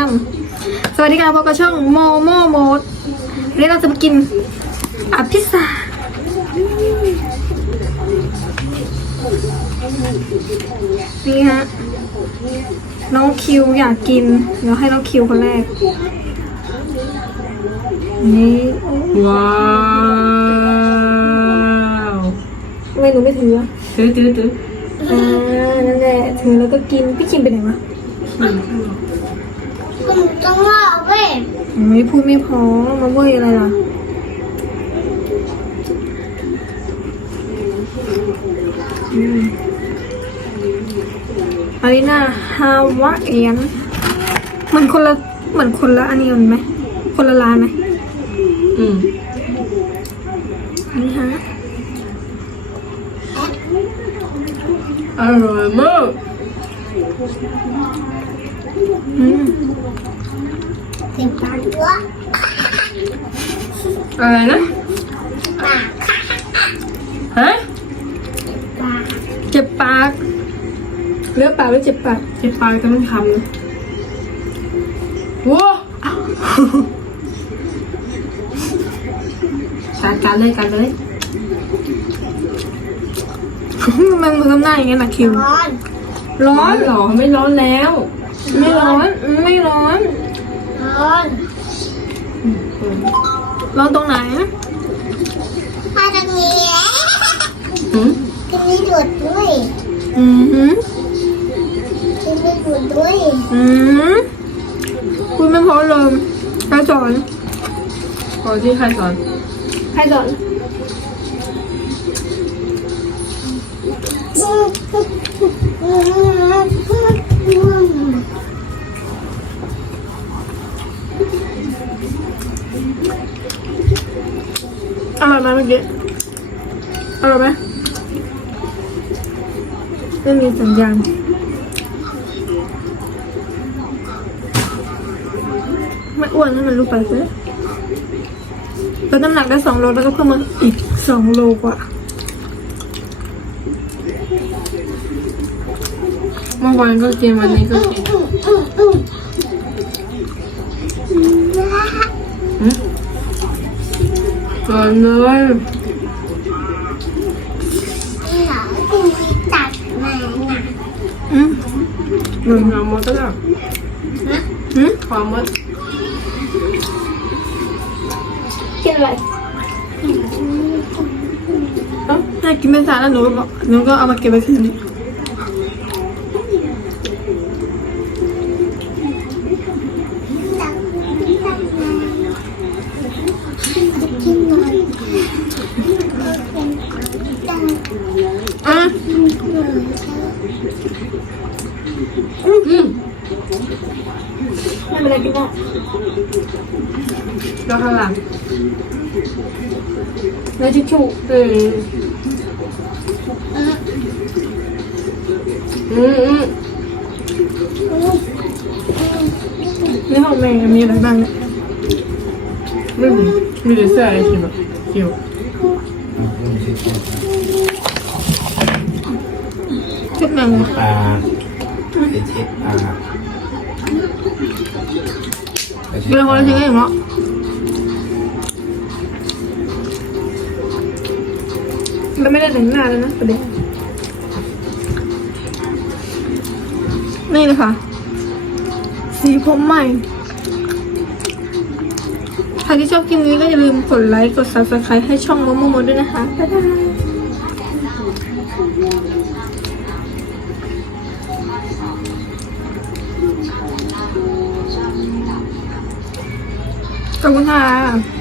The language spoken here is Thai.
ามสวัสดีค่ะพบกับช่องโมโมโมดวันนี้เราจะมากินอะพิซซ่านี่ฮะน้องคิวอยากกิน เดี๋ยวให้น้องคิวคนแรก นี่ ว้าวทำไมหนูไม่ถืออะตื้อตื้อตื้ออ่านั่นแหละถือแล้วก็กิน พี่คิมไปไหนวะผม ต้องว่าเว้ยไม่พูดไม่พอมาเว้ยอะไรล่ะอืมอารีนาฮาวาเอียนเหมือนคนละเหมือนคนละอันนี้มันไหมคนละร้านไหมอืมนี่ฮะอร่อยมาก อืมเต็มปากตัวอะไรนะปากฮะปากเจ็บปากเลือกปากหรือเจ็บปากเจ็บปากแต่มันคำนะว้าวการการเลยการเลยมันมันทำหน้าอย่างเงี้ยนะคิวร้อน ร้อร้อนนเหรอไม่ร้อนแล้ว ไม่ร้อน ไม่ร้อน ร้อนร้อนตรงไหนมาตรงนี้หืมตรงนี้ดูดด้วย อืมหืมตรงนี้ดูดด้วย อืมคุณไม่พอเลยใครสอนพอที่ใครสอน ใครสอน อร่อยไหมเมื่อกี้อร่อยไหมไม่มีสัญญาณไม่อ้วนให้มันรู้ไปเลยลดน้ำหนักได้สองโลแล้วก็เพิ่มมาอีกสองโลกว่าเมื่อวานก็กินวันนี้ก็กิน อนเลยนี่เหรอคุณที่ตัดมาน่ะอืมหนึ่งหมดแล้วอืมความมดกินอะไรเอ้าถ้ากินไม่ทานแล้วหนูก็บอกหนูก็เอามาเก็บไว้คืนนี้ ตัดตัดมาจะกินหน่อยตัดอะอืมไม่เป็นไรกินได้แล้วข้างหลังแล้วชิชชูอืมอืมอืมในห้องแม่มีอะไรบ้างเนี่ย ไม่มีมีแต่เสื้อไอคิวอะคิวชุดแมงปลาไปเช็ดปลาไปเช็ดเป็นคนละชิ้นเองเนาะแล้วไม่ได้แต่งหน้าเลยนะประเด็นนี่เลยค่ะสีผมใหม่ ครที่ชอบคลิปนี้ก็อย่าลืมกดไลค์ กด subscribe ให้ช่องโมมโมด้วยนะคะ บ๊ายบายขอบคุณค่ะ